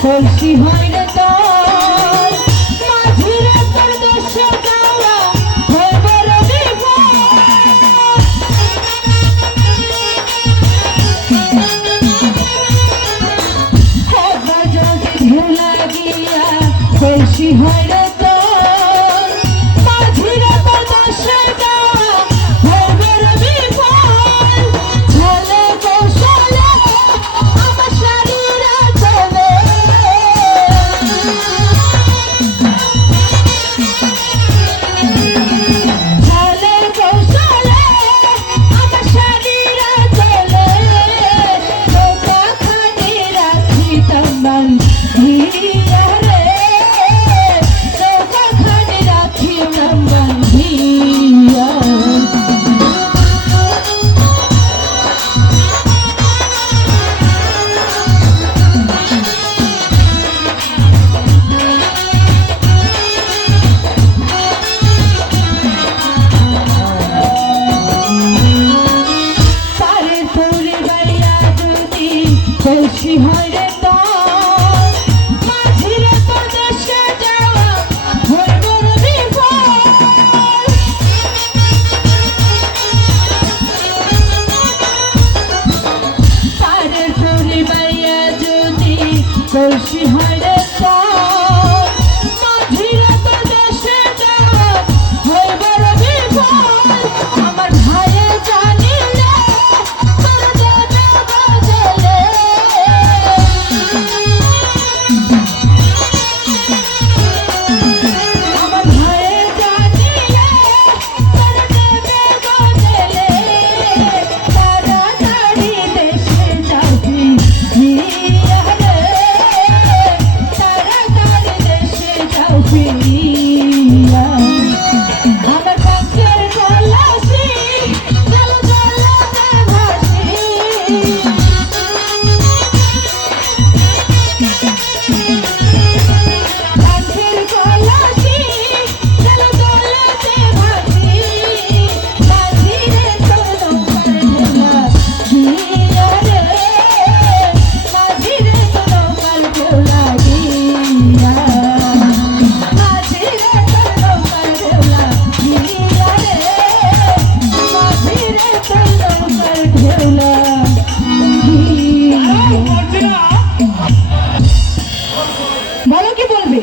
খুশি হয় রে তোর মাঝিরে তোর দেশে যাওয়া হইব রে বিপদ যদি ঢেউ লাগিয়া খুশি হয় রে তোর মাঝিরে তোর দেশে যাওয়া হইব রে বিপদ ছেলে কৌশলে আমার শরীরে চলে খুশি হয় রে তোর মাঝিরে তোর দেশে যাওয়া হইব রে বিপদ তারে তোরে বাইয়া যদি খুশি হয় রে তোর মাঝিরে তোর দেশে যাওয়া হইব রে বিপদ আমার ভাইয়ে জানিলে তোর দেবে গজলে বলো কি বলবে?